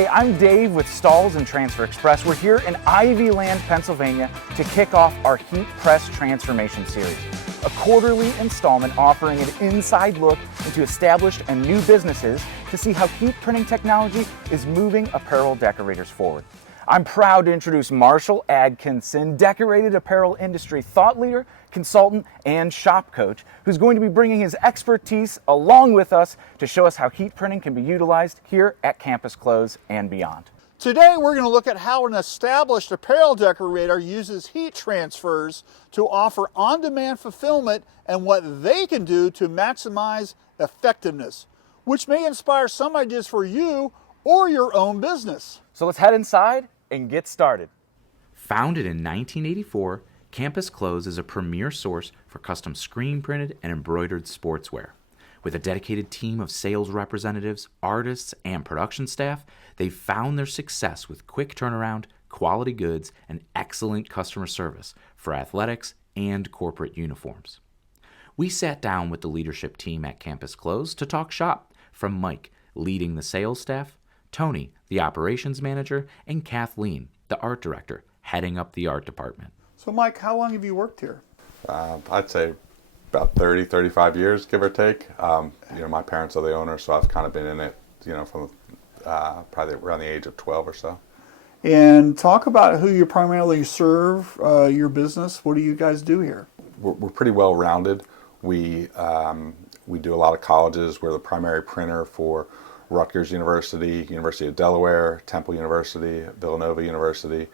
Hey, I'm Dave with Stahls and Transfer Express. We're here in Ivyland, Pennsylvania to kick off our Heat Press Transformation Series, a quarterly installment offering an inside look into established and new businesses to see how heat printing technology is moving apparel decorators forward. I'm proud to introduce Marshall Atkinson, decorated apparel industry thought leader, consultant, and shop coach, who's going to be bringing his expertise along with us to show us how heat printing can be utilized here at Kampus Klothes and beyond. Today we're going to look at how an established apparel decorator uses heat transfers to offer on-demand fulfillment and what they can do to maximize effectiveness, which may inspire some ideas for you or your own business. So let's head inside and get started. Founded in 1984, Kampus Klothes is a premier source for custom screen printed and embroidered sportswear. With a dedicated team of sales representatives, artists, and production staff, they've found their success with quick turnaround, quality goods, and excellent customer service for athletics and corporate uniforms. We sat down with the leadership team at Kampus Klothes to talk shop, from Mike, leading the sales staff, Tony, the operations manager, and Kathleen, the art director, heading up the art department. So Mike, how long have you worked here? I'd say about 30, 35 years, give or take. My parents are the owners, so I've kind of been in it, from probably around the age of 12 or so. And talk about who you primarily serve, your business. What do you guys do here? We're pretty well rounded. We do a lot of colleges. We're the primary printer for Rutgers University, University of Delaware, Temple University, Villanova University,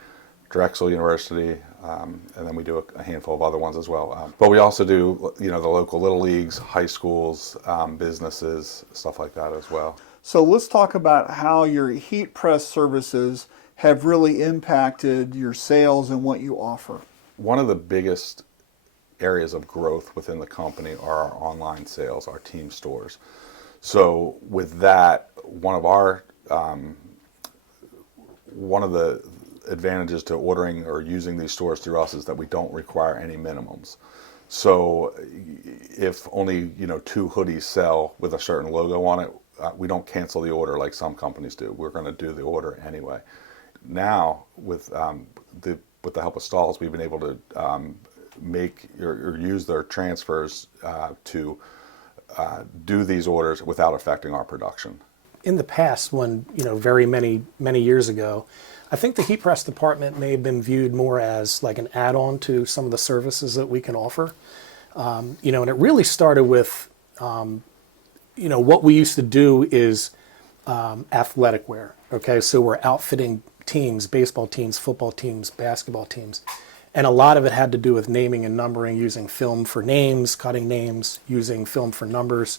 Drexel University, and then we do a handful of other ones as well. But we also do, the local little leagues, high schools, businesses, stuff like that as well. So let's talk about how your heat press services have really impacted your sales and what you offer. One of the biggest areas of growth within the company are our online sales, our team stores. So with that, one of the advantages to ordering or using these stores through us is that we don't require any minimums. So if only 2 hoodies sell with a certain logo on it, we don't cancel the order like some companies do. We're going to do the order anyway. Now with the help of Stahls, we've been able to make or use their transfers to do these orders without affecting our production. In the past, when very many years ago, I think the heat press department may have been viewed more as like an add-on to some of the services that we can offer. And it really started with, what we used to do is athletic wear. Okay, so we're outfitting teams, baseball teams, football teams, basketball teams. And a lot of it had to do with naming and numbering, using film for names, cutting names, using film for numbers.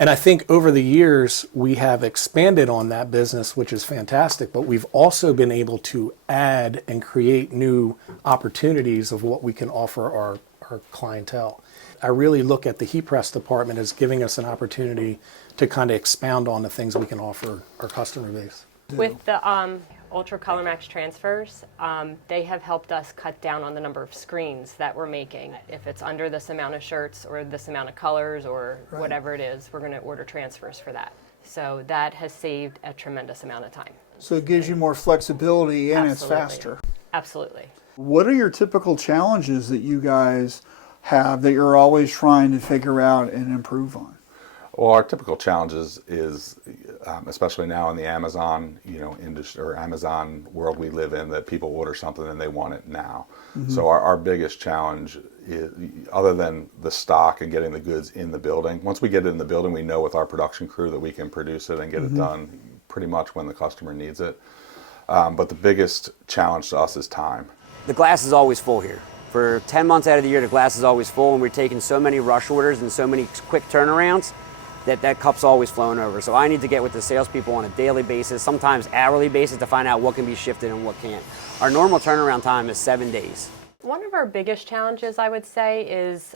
And I think over the years, we have expanded on that business, which is fantastic, but we've also been able to add and create new opportunities of what we can offer our clientele. I really look at the heat press department as giving us an opportunity to kind of expound on the things we can offer our customer base. With the Ultra Color Max transfers, they have helped us cut down on the number of screens that we're making. If it's under this amount of shirts or this amount of colors or whatever it is, we're going to order transfers for that. So that has saved a tremendous amount of time. So it gives you more flexibility and Absolutely. It's faster. Absolutely. What are your typical challenges that you guys have that you're always trying to figure out and improve on? Well, our typical challenges is, especially now in the Amazon, industry or Amazon world we live in, that people order something and they want it now. Mm-hmm. So our biggest challenge is, other than the stock and getting the goods in the building, once we get it in the building, we know with our production crew that we can produce it and get it done pretty much when the customer needs it. But the biggest challenge to us is time. The glass is always full here. For 10 months out of the year, the glass is always full, and we're taking so many rush orders and so many quick turnarounds that cup's always flowing over. So I need to get with the salespeople on a daily basis, sometimes hourly basis, to find out what can be shifted and what can't. Our normal turnaround time is 7 days. One of our biggest challenges, I would say, is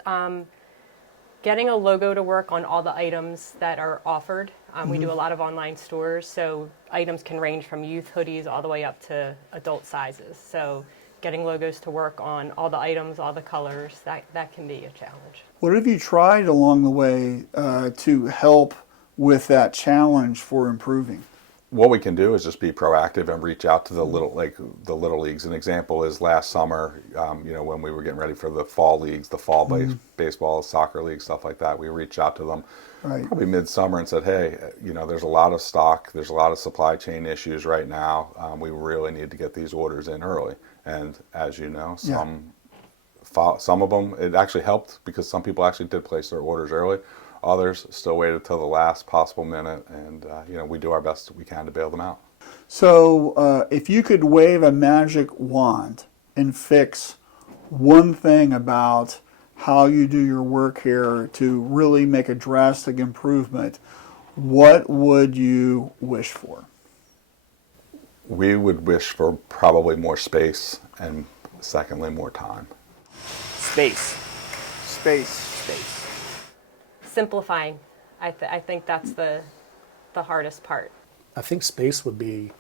getting a logo to work on all the items that are offered. We do a lot of online stores, so items can range from youth hoodies all the way up to adult sizes. So getting logos to work on all the items, all the colors, that can be a challenge. What have you tried along the way to help with that challenge for improving? what we can do is just be proactive and reach out to the little leagues. An example is last summer, when we were getting ready for the fall leagues, the fall baseball, soccer league, stuff like that. We reached out to them probably midsummer and said, hey, there's a lot of stock, there's a lot of supply chain issues right now. We really need to get these orders in early. And as you know, some of them, it actually helped because some people actually did place their orders early. Others still waited till the last possible minute, and we do our best we can to bail them out. So if you could wave a magic wand and fix one thing about how you do your work here to really make a drastic improvement, what would you wish for? We would wish for probably more space and secondly more time. Space. Simplifying. I think that's the hardest part. I think space would be,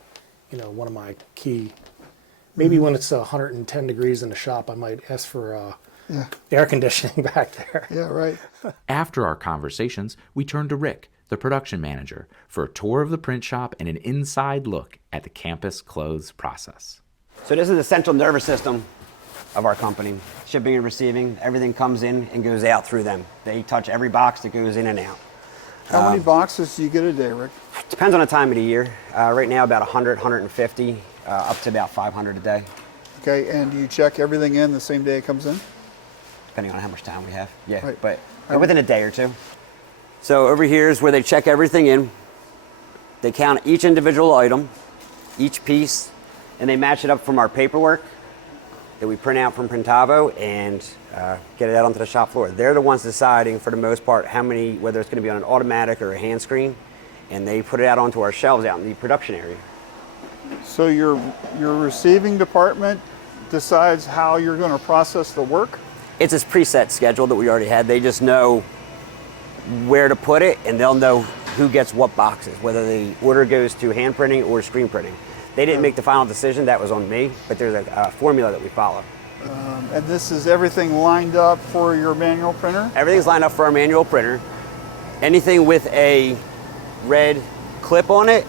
one of my key. Maybe when it's 110 degrees in the shop, I might ask for air conditioning back there. Yeah, right. After our conversations, we turned to Rick, the production manager, for a tour of the print shop and an inside look at the Kampus Klothes process. So this is the central nervous system of our company. Shipping and receiving, everything comes in and goes out through them. They touch every box that goes in and out. How many boxes do you get a day, Rick? Depends on the time of the year. Right now about 100, 150, up to about 500 a day. Okay, and do you check everything in the same day it comes in? Depending on how much time we have. Yeah, Right. but within a day or two. So over here is where they check everything in. They count each individual item, each piece, and they match it up from our paperwork that we print out from Printavo and get it out onto the shop floor. They're the ones deciding, for the most part, how many, whether it's going to be on an automatic or a hand screen, and they put it out onto our shelves out in the production area. So your receiving department decides how you're going to process the work? It's a preset schedule that we already had. They just know where to put it, and they'll know who gets what boxes, whether the order goes to hand printing or screen printing. They didn't make the final decision, that was on me, but there's a formula that we follow. And this is everything lined up for your manual printer? Everything's lined up for our manual printer. Anything with a red clip on it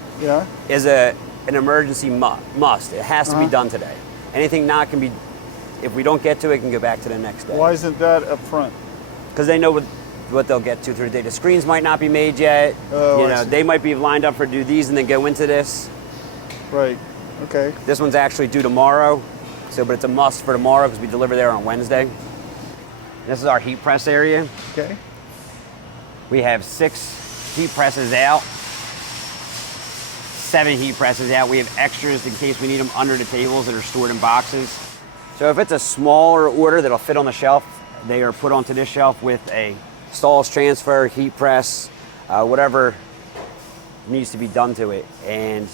is an emergency must. It has to be done today. Anything not can be, if we don't get to it, can go back to the next day. Why isn't that up front? Because they know what they'll get to through the day. The screens might not be made yet. They might be lined up for do these and then go into this. Right, okay. This one's actually due tomorrow, but it's a must for tomorrow because we deliver there on Wednesday. This is our heat press area. Okay. We have 6 heat presses out, 7 heat presses out. We have extras in case we need them under the tables that are stored in boxes. So if it's a smaller order that'll fit on the shelf, they are put onto this shelf with a Stahls transfer, heat press, whatever needs to be done to it. And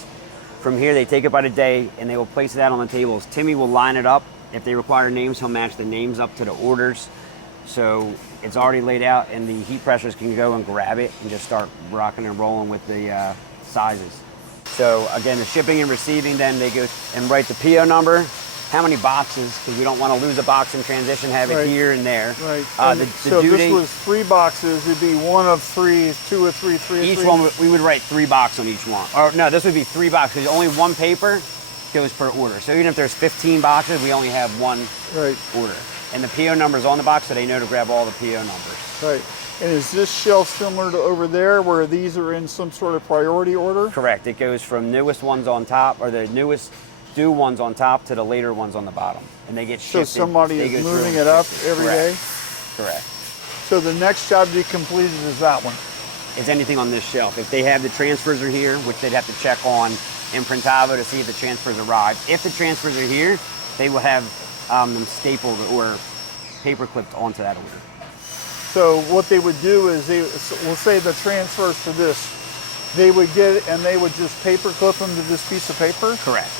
from here, they take it by the day and they will place it out on the tables. Timmy will line it up. If they require names, he'll match the names up to the orders. So it's already laid out and the heat pressers can go and grab it and just start rocking and rolling with the sizes. So again, the shipping and receiving, then they go and write the PO number, how many boxes, because we don't want to lose a box in transition, have it here and there. Right. So if this was 3 boxes, it'd be 1 of 3, 2 of 3, 3 of 3. Each one, we would write 3 boxes on each one. Or no, this would be 3 boxes. Only 1 paper goes per order. So even if there's 15 boxes, we only have 1 order. And the PO number's on the box, so they know to grab all the PO numbers. Right. And is this shelf similar to over there where these are in some sort of priority order? Correct. It goes from newest ones on top, or the newest due ones on top to the later ones on the bottom. And they get shifted. So somebody is moving it up every day? Correct. So the next job to be completed is that one? Is anything on this shelf. If they have the transfers are here, which they'd have to check on in Printavo to see if the transfers arrived. If the transfers are here, they will have them stapled or paper clipped onto that order. So what they would do is, we'll say the transfers for this, they would get it and they would just paper clip them to this piece of paper? Correct.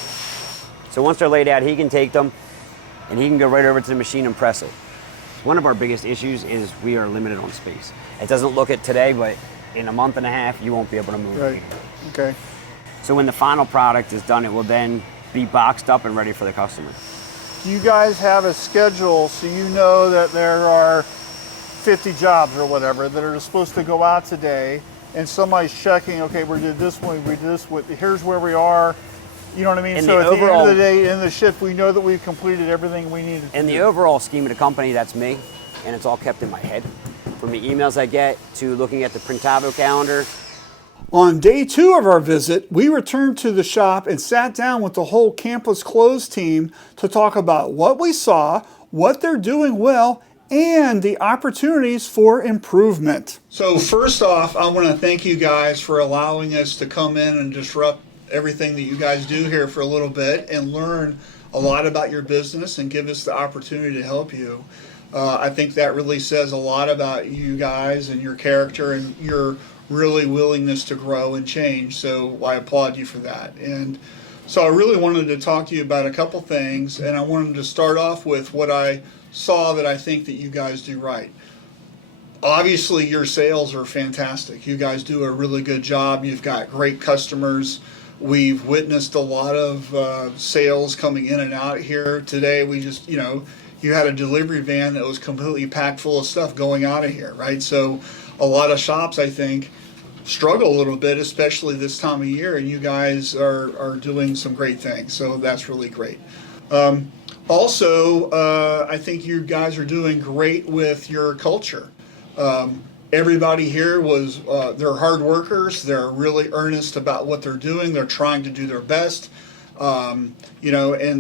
So once they're laid out, he can take them and he can go right over to the machine and press it. One of our biggest issues is we are limited on space. It doesn't look it today, but in a month and a half, you won't be able to move it. Okay. So when the final product is done, it will then be boxed up and ready for the customer. Do you guys have a schedule so you know that there are 50 jobs or whatever that are supposed to go out today, and somebody's checking, okay, we did this one, we did this, here's where we are. You know what I mean? In So the at the end overall- of the day, in the shift, we know that we've completed everything we needed to In do. the overall scheme of the company, that's me, and it's all kept in my head. From the emails I get to looking at the Printavo calendar. On day 2 of our visit, we returned to the shop and sat down with the whole Kampus Klothes team to talk about what we saw, what they're doing well, and the opportunities for improvement. So first off, I want to thank you guys for allowing us to come in and disrupt everything that you guys do here for a little bit and learn a lot about your business and give us the opportunity to help you. I think that really says a lot about you guys and your character and your really willingness to grow and change. So I applaud you for that. And so I really wanted to talk to you about a couple things, and I wanted to start off with what I saw that I think that you guys do right. Obviously, your sales are fantastic. You guys do a really good job. You've got great customers. We've witnessed a lot of sales coming in and out here today. We just, you had a delivery van that was completely packed full of stuff going out of here, right? So a lot of shops, I think, struggle a little bit, especially this time of year, and you guys are doing some great things. So that's really great. Also, I think you guys are doing great with your culture. Everybody here they're hard workers. They're really earnest about what they're doing. They're trying to do their best. And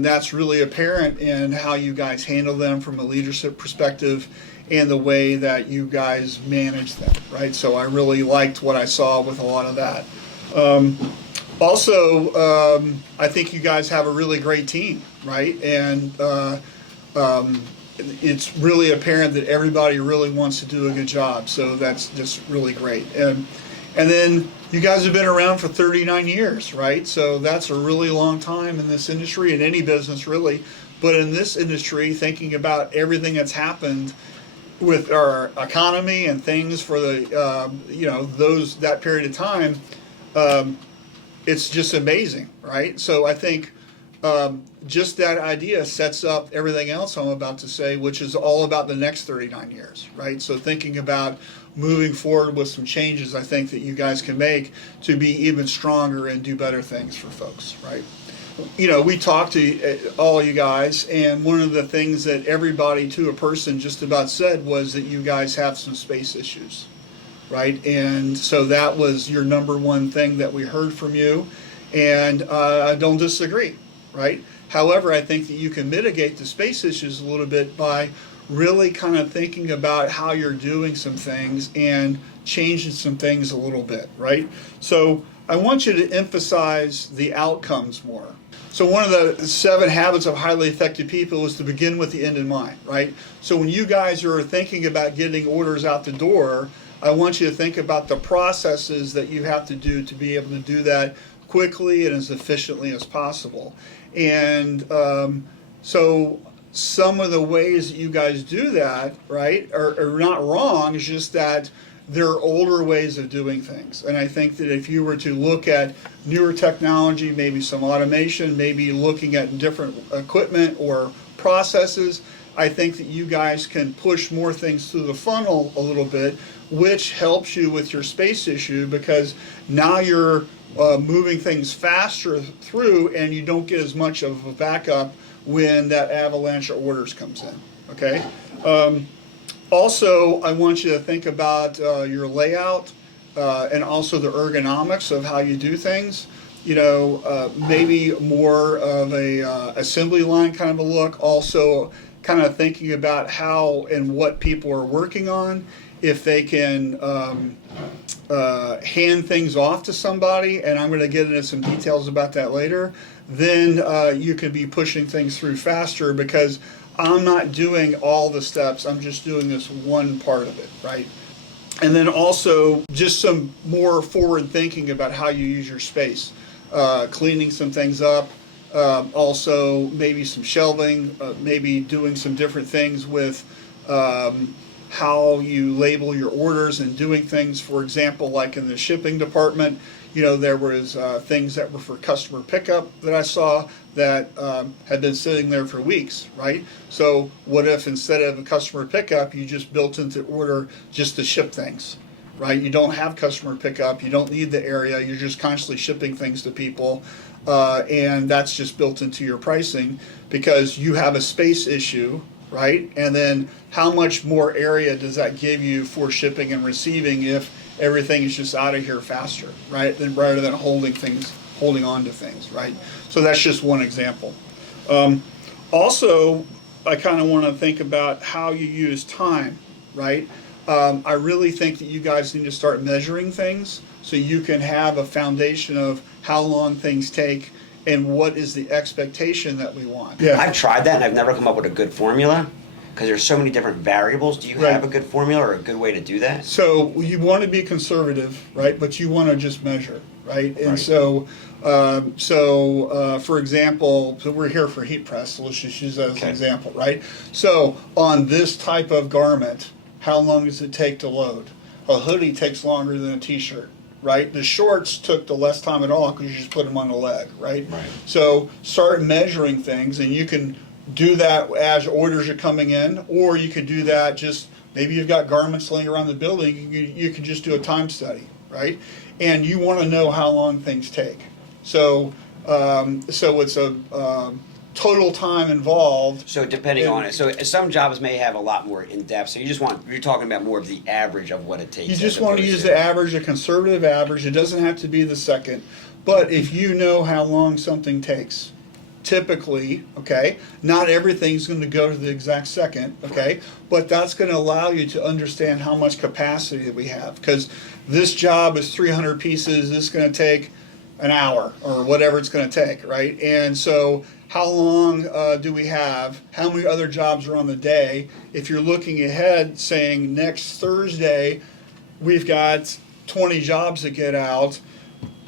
that's really apparent in how you guys handle them from a leadership perspective and the way that you guys manage them, right? So I really liked what I saw with a lot of that. I think you guys have a really great team, right? And it's really apparent that everybody really wants to do a good job. So that's just really great. And then you guys have been around for 39 years, right? So that's a really long time in this industry, in any business really. But in this industry, thinking about everything that's happened with our economy and things for the, that period of time, it's just amazing, right? So I think just that idea sets up everything else I'm about to say, which is all about the next 39 years, right? So thinking about moving forward with some changes I think that you guys can make to be even stronger and do better things for folks, right? We talked to all you guys, and one of the things that everybody to a person just about said was that you guys have some space issues, right? And so that was your number one thing that we heard from you, and I don't disagree, right? However, I think that you can mitigate the space issues a little bit by really kind of thinking about how you're doing some things and changing some things a little bit, right? So I want you to emphasize the outcomes more. So one of the 7 habits of highly effective people is to begin with the end in mind, right? So when you guys are thinking about getting orders out the door, I want you to think about the processes that you have to do to be able to do that quickly and as efficiently as possible. And so some of the ways that you guys do that, right, are not wrong. It's just that there are older ways of doing things. And I think that if you were to look at newer technology, maybe some automation, maybe looking at different equipment or processes, I think that you guys can push more things through the funnel a little bit, which helps you with your space issue, because now you're moving things faster through and you don't get as much of a backup when that avalanche of orders comes in, okay? Also, I want you to think about your layout and also the ergonomics of how you do things. Maybe more of a assembly line kind of a look. Also, kind of thinking about how and what people are working on. If they can hand things off to somebody, and I'm going to get into some details about that later, then you can be pushing things through faster, because I'm not doing all the steps, I'm just doing this one part of it, right? And then also just some more forward thinking about how you use your space, cleaning some things up, also maybe some shelving, maybe doing some different things with how you label your orders and doing things, for example, like in the shipping department, there was things that were for customer pickup that I saw that had been sitting there for weeks, right? So what if instead of a customer pickup, you just built into order just to ship things, right? You don't have customer pickup, you don't need the area, you're just constantly shipping things to people, and that's just built into your pricing because you have a space issue, right? And then how much more area does that give you for shipping and receiving if everything is just out of here faster, right? Then rather than holding on to things, right? So that's just one example. Also, I kind of want to think about how you use time, right? I really think that you guys need to start measuring things so you can have a foundation of how long things take and what is the expectation that we want. Yeah. I've tried that and I've never come up with a good formula because there's so many different variables. Do you have a good formula or a good way to do that? So you want to be conservative, right? But you want to just measure, right? And so, for example, so we're here for heat press. So let's just use that as an example, right? So on this type of garment, how long does it take to load? A hoodie takes longer than a t-shirt, right? The shorts took the less time at all because you just put them on the leg, right? So start measuring things, and you can do that as orders are coming in, or you could do that just, maybe you've got garments laying around the building, you can just do a time study, right? And you want to know how long things take. So it's a total time involved. So depending on it. So some jobs may have a lot more in depth. So you're talking about more of the average of what it takes. You just want to use the average, a conservative average. It doesn't have to be the second. But if you know how long something takes, typically, okay, not everything's going to go to the exact second, okay, but that's going to allow you to understand how much capacity that we have. Because this job is 300 pieces, this is going to take an hour or whatever it's going to take, right? And so how long do we have? How many other jobs are on the day? If you're looking ahead saying next Thursday we've got 20 jobs to get out,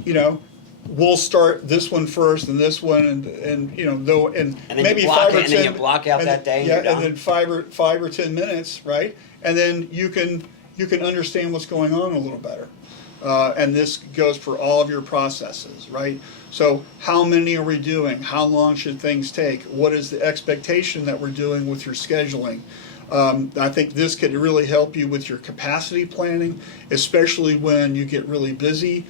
you know, we'll start this one first and this one and you know, though, and maybe 5 or 10, and then you block out that day, yeah, and then 5 or 10 minutes, right? And then you can understand what's going on a little better. And this goes for all of your processes, right? So how many are we doing? How long should things take? What is the expectation that we're doing with your scheduling? I think this could really help you with your capacity planning, especially when you get really busy.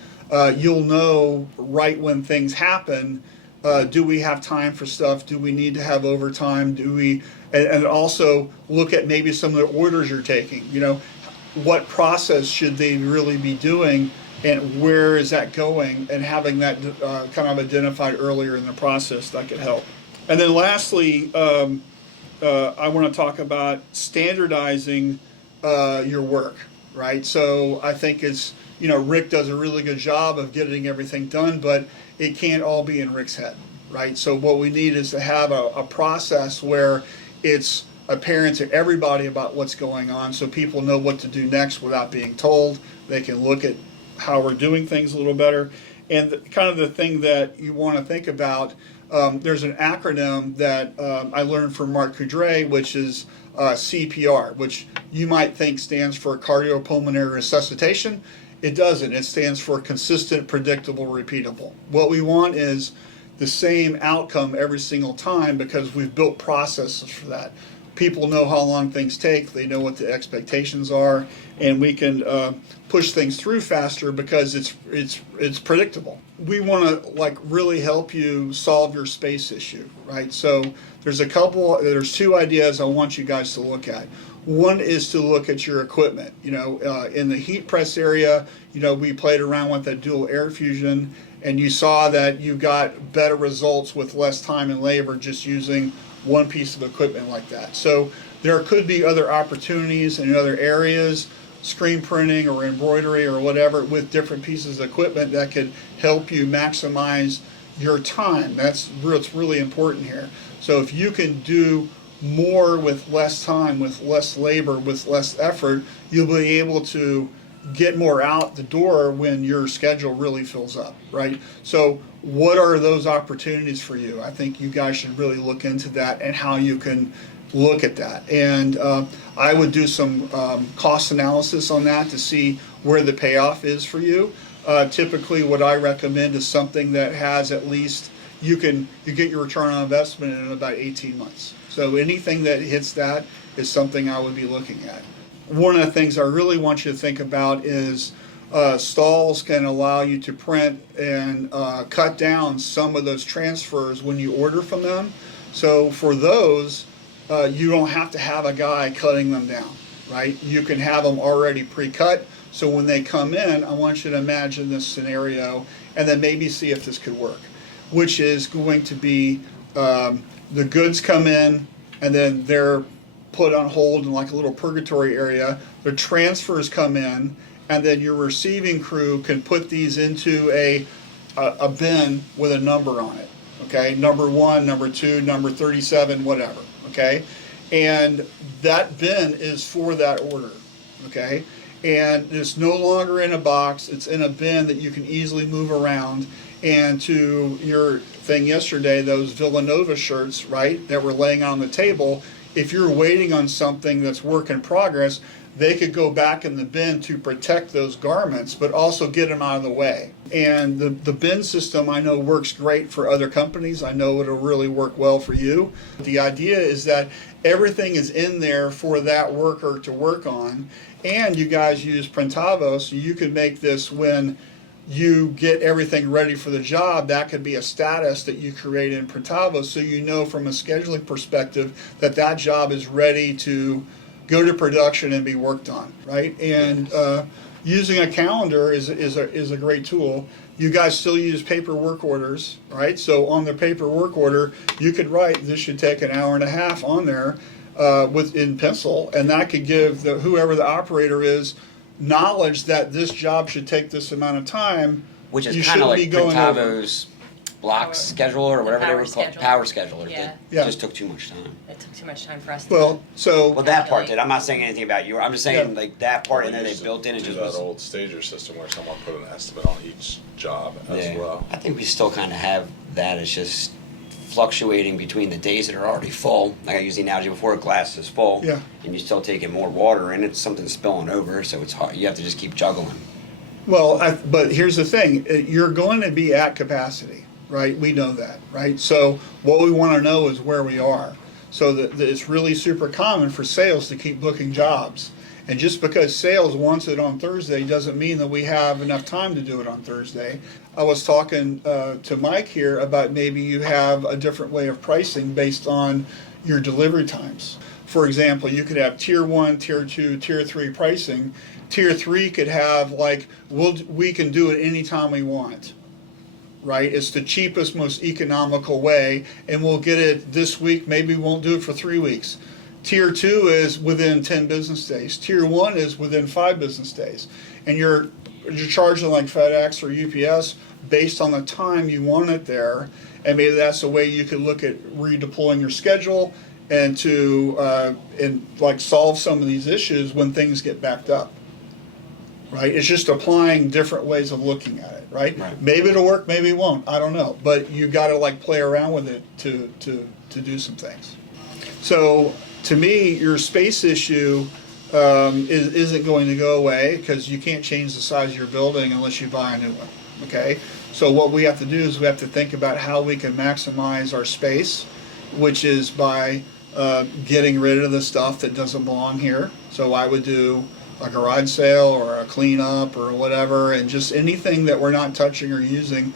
You'll know right when things happen, do we have time for stuff? Do we need to have overtime? And also look at maybe some of the orders you're taking, you know, what process should they really be doing and where is that going, and having that kind of identified earlier in the process, that could help. And then lastly, I want to talk about standardizing your work, right? So I think it's, you know, Rick does a really good job of getting everything done, but it can't all be in Rick's head, right? So what we need is to have a process where it's apparent to everybody about what's going on, so people know what to do next without being told. They can look at how we're doing things a little better. And kind of the thing that you want to think about, there's an acronym that I learned from Mark Coudray, which is CPR, which you might think stands for cardiopulmonary resuscitation. It doesn't. It stands for consistent, predictable, repeatable. What we want is the same outcome every single time because we've built processes for that. People know how long things take, they know what the expectations are, and we can push things through faster because it's predictable. We want to really help you solve your space issue, right? So there's 2 ideas I want you guys to look at. One is to look at your equipment. You know, in the heat press area, you know, we played around with that dual air fusion, and you saw that you got better results with less time and labor just using one piece of equipment like that. So there could be other opportunities in other areas, screen printing or embroidery or whatever, with different pieces of equipment that could help you maximize your time. That's what's really important here. So if you can do more with less time, with less labor, with less effort, you'll be able to get more out the door when your schedule really fills up, right? So what are those opportunities for you? I think you guys should really look into that and how you can look at that. And I would do some cost analysis on that to see where the payoff is for you. Typically what I recommend is something that has at least, you get your return on investment in about 18 months. So anything that hits that is something I would be looking at. one of the things I really want you to think about is Stahls can allow you to print and cut down some of those transfers when you order from them. So for those, you don't have to have a guy cutting them down, right? You can have them already pre-cut. So when they come in, I want you to imagine this scenario and then maybe see if this could work, which is going to be the goods come in and then they're put on hold in like a little purgatory area. The transfers come in, and then your receiving crew can put these into a bin with a number on it. Okay, number 1, number 2, number 37, whatever. Okay, and that bin is for that order. Okay, and it's no longer in a box; it's in a bin that you can easily move around. And to your thing yesterday, those Villanova shirts, right, that were laying on the table, if you're waiting on something that's work in progress, they could go back in the bin to protect those garments, but also get them out of the way. And the bin system I know works great for other companies. I know it'll really work well for you. The idea is that everything is in there for that worker to work on, and you guys use Printavo, so you can make this when you get everything ready for the job. That could be a status that you create in Printavo, so you know from a scheduling perspective that that job is ready to go to production and be worked on, right? And using a calendar is a great tool. You guys still use paper work orders, right? So on the paper work order, you could write, this should take an hour and a half on there in pencil, and that could give whoever the operator is knowledge that this job should take this amount of time. Which is You kind of like shouldn't be going over. Printavo's block scheduler or whatever they were called, power scheduler. Yeah. Yeah. It just took too much time. It took too much time for us to. Well, so Well, that part did. I'm not saying anything about you. I'm just saying Yeah. like that part in there We they used to built in. It do just that was. old stager system where someone put an estimate on each job as well. I think we still kind of have that. It's just fluctuating between the days that are already full. Like I used the analogy before, a glass is full, Yeah. and you're still taking more water, and it's something spilling over, so it's hard. You have to just keep juggling. Well, but here's the thing, you're going to be at capacity, right? We know that, right? So what we want to know is where we are. So that it's really super common for sales to keep booking jobs. And just because sales wants it on Thursday doesn't mean that we have enough time to do it on Thursday. I was talking to Mike here about maybe you have a different way of pricing based on your delivery times. For example, you could have tier 1, tier 2, tier 3 pricing. Tier 3 could have like, we can do it anytime we want, right? It's the cheapest, most economical way, and we'll get it this week, maybe we won't do it for 3 weeks. Tier 2 is within 10 business days. Tier 1 is within 5 business days. And you're charging like FedEx or UPS based on the time you want it there, and maybe that's a way you could look at redeploying your schedule and to solve some of these issues when things get backed up. Right? It's just applying different ways of looking at it, right? Maybe it'll work, maybe it won't. I don't know. But you got to like play around with it to do some things. So to me, your space issue isn't going to go away because you can't change the size of your building unless you buy a new one. Okay? So what we have to do is we have to think about how we can maximize our space, which is by getting rid of the stuff that doesn't belong here. So I would do a garage sale or a cleanup or whatever, and just anything that we're not touching or using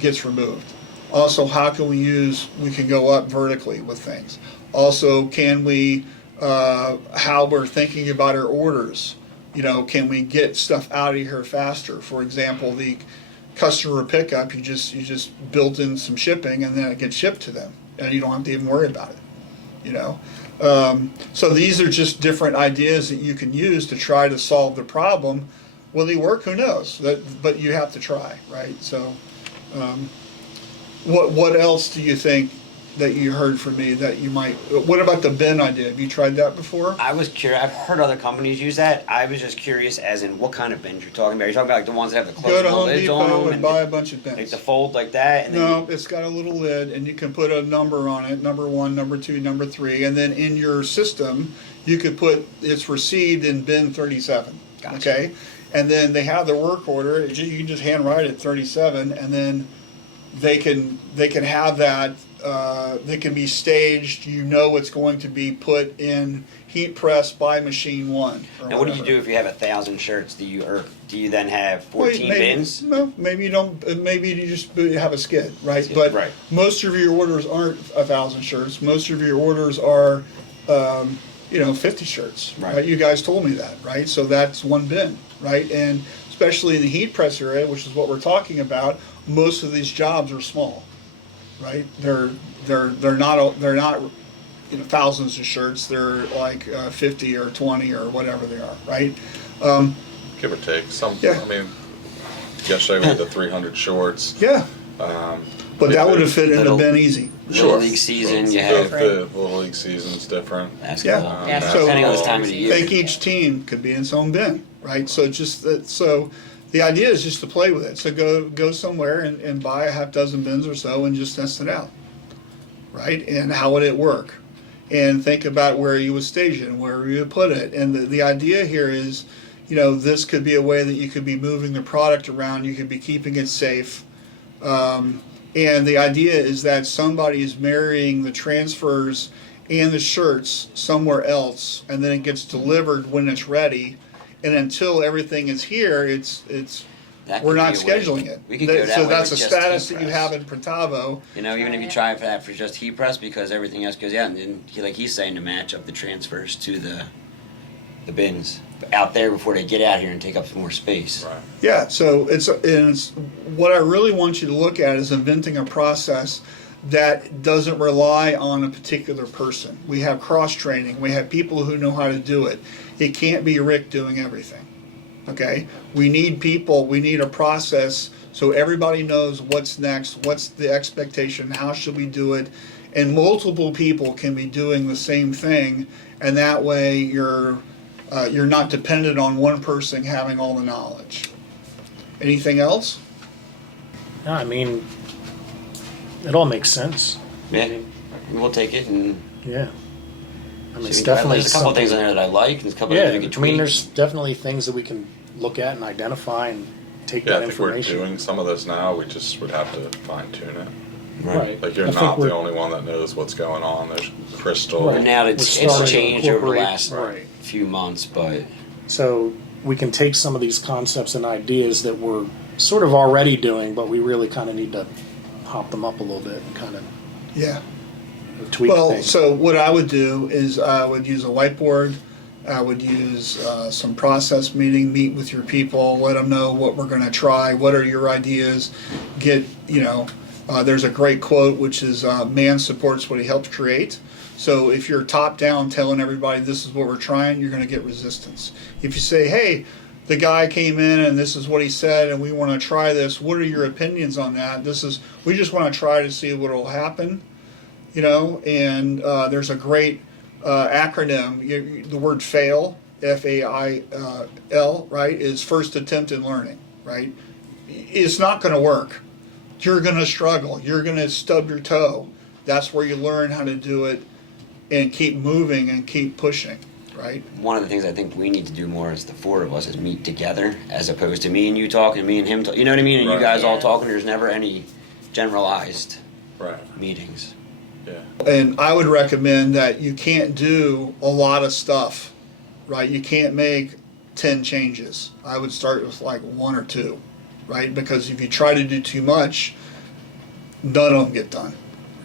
gets removed. Also, how can we can go up vertically with things. Also, can we, how we're thinking about our orders, can we get stuff out of here faster? For example, the customer pickup, you just built in some shipping and then it gets shipped to them and you don't have to even worry about it, So these are just different ideas that you can use to try to solve the problem. Will they work? Who knows? But you have to try, right? So what else do you think that you heard from me that you might, what about the bin idea? Have you tried that before? I was curious. I've heard other companies use that. I was just curious as in what kind of bins you're talking about. You're talking about like the ones that have the Go to closable Home lids on Depot them and buy a bunch of bins. like the fold like that. And then No, it's got a little lid, and you can put a number on it, number 1, number 2, number 3, and then in your system, you could put, it's received in bin 37, Gotcha. okay? And then they have the work order, you can just hand write it 37, and then they can have that. They can be staged. You know it's going to be put in heat press by machine one. Now, what do you do if you have 1,000 shirts? Do you then have 14 bins? No, maybe you don't. Maybe you just have a skid, right? Skid, But right. most of your orders aren't 1,000 shirts. Most of your orders are, 50 shirts. Right. You guys told me that, right? So that's one bin, right? And especially in the heat press area, which is what we're talking about, most of these jobs are small, right? They're not thousands of shirts. They're like 50 or 20 or whatever they are, right? Give or take. Yeah. I mean, yesterday we had the 300 shorts. Yeah. But that would have fit in a bin easy. Little league season, you have The Little League season's different. basketball. Yeah. So Depending on this time of the year. think each team could be in its own bin, right? So so the idea is just to play with it. So go somewhere and buy a half dozen bins or so and just test it out, right? And how would it work? And think about where you would stage it and where you would put it. And the idea here is, this could be a way that you could be moving the product around. You could be keeping it safe. And the idea is that somebody is marrying the transfers and the shirts somewhere else, and then it gets delivered when it's ready. And until everything is here, That we're could not be a way. scheduling it. We could go that So way that's a with just status heat that you press. have in Printavo. Even if you try for that for just heat press, because everything else goes out, and then like he's saying, to match up the transfers to the bins out there before they get out here and take up some more space. Right. Yeah, so it's what I really want you to look at is inventing a process that doesn't rely on a particular person. We have cross training. We have people who know how to do it. It can't be Rick doing everything. Okay? We need people. We need a process so everybody knows what's next, what's the expectation, how should we do it, and multiple people can be doing the same thing, and that way you're not dependent on one person having all the knowledge. Anything else? No, I mean, it all makes sense. Yeah, we'll take it and. Yeah. I mean, it's see, definitely there's a couple something. things in there that I like, and there's a couple Yeah, things we can I tweak. mean, there's definitely things that we can look at and identify and take Yeah, that I think we're information. doing some of this now. We just would have to fine tune it. Right. Like, you're I think not we're- the only one that knows what's going on. There's Crystal. Right. But now We're it's starting to changed over the incorporate- last right. few months, but So we can take some of these concepts and ideas that we're sort of already doing, but we really kind of need to hop them up a little bit and kind of Yeah. tweak Well, things. so what I would do is I would use a whiteboard. I would use some process meeting, meet with your people, let them know what we're going to try, what are your ideas, there's a great quote which is man supports what he helps create. So if you're top down telling everybody this is what we're trying, you're going to get resistance. If you say, hey, the guy came in and this is what he said and we want to try this, what are your opinions on that? We just want to try to see what will happen. And there's a great acronym. The word FAIL, F-A-I-L, right, is first attempt in learning, right? It's not going to work. You're going to struggle. You're going to stub your toe. That's where you learn how to do it and keep moving and keep pushing, right? one of the things I think we need to do more as the four of us is meet together, as opposed to me and you talking, me and him talking. You know what I mean? And Right. you guys all Yeah. talking. There's never any generalized Right. meetings. Yeah. And I would recommend that you can't do a lot of stuff, right? You can't make 10 changes. I would start with like 1 or 2, right? Because if you try to do too much, none of them get done.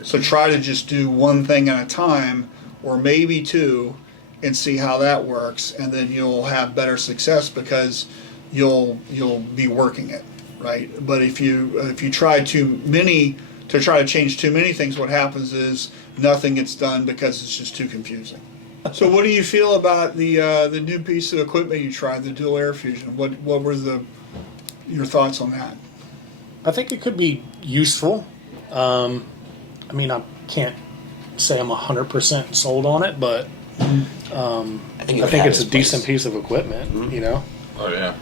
So try to just do one thing at a time, or maybe 2, and see how that works, and then you'll have better success because you'll be working it, right? But if you try too many to try to change too many things, what happens is nothing gets done because it's just too confusing. So what do you feel about the new piece of equipment you tried, the dual air fusion? What were your thoughts on that? I think it could be useful. I mean, I can't say I'm 100% sold on it, but I think, I think it's a decent piece of equipment, you know? Oh yeah.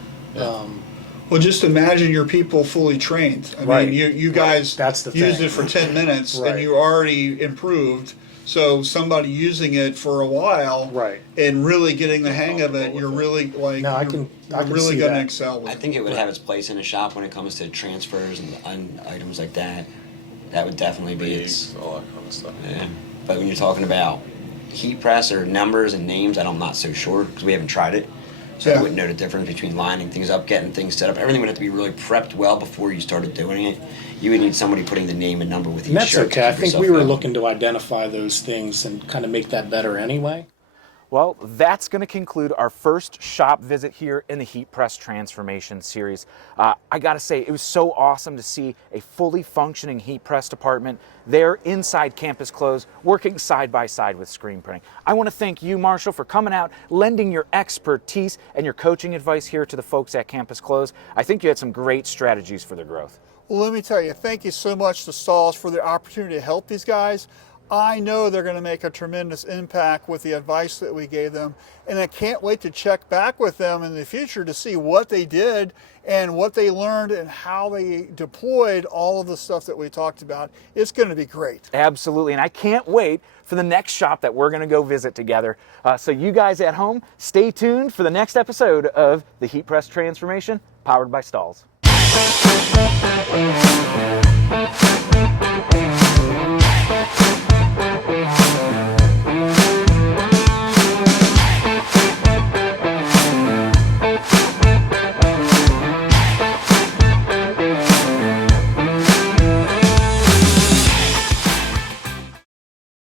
Well, just imagine your people fully trained. I Right. mean, you guys That's the used thing. it for 10 minutes Right. and you already improved. So somebody using it for a while, Right. and really getting the hang of it, you're really like, No, I you're, can you're really see going to that. excel with I it. think it would have its place in a shop when it comes to transfers and items like that. That would definitely be its. all that kind of stuff. Yeah. But when you're talking about heat press or numbers and names, I'm not so sure because we haven't tried it. So Yeah. I wouldn't know the difference between lining things up, getting things set up. Everything would have to be really prepped well before you started doing it. You would need somebody putting the name and number with each And that's shirt. to okay. I keep think yourself we were going. looking to identify those things and kind of make that better anyway. Well, that's going to conclude our first shop visit here in the Heat Press Transformation series. I got to say, it was so awesome to see a fully functioning heat press department there inside Kampus Klothes, working side by side with screen printing. I want to thank you, Marshall, for coming out, lending your expertise and your coaching advice here to the folks at Kampus Klothes. I think you had some great strategies for their growth. Well, let me tell you, thank you so much to Stahls for the opportunity to help these guys. I know they're going to make a tremendous impact with the advice that we gave them, and I can't wait to check back with them in the future to see what they did and what they learned and how they deployed all of the stuff that we talked about. It's going to be great. Absolutely, and I can't wait for the next shop that we're going to go visit together. So you guys at home, stay tuned for the next episode of the Heat Press Transformation, powered by Stahls.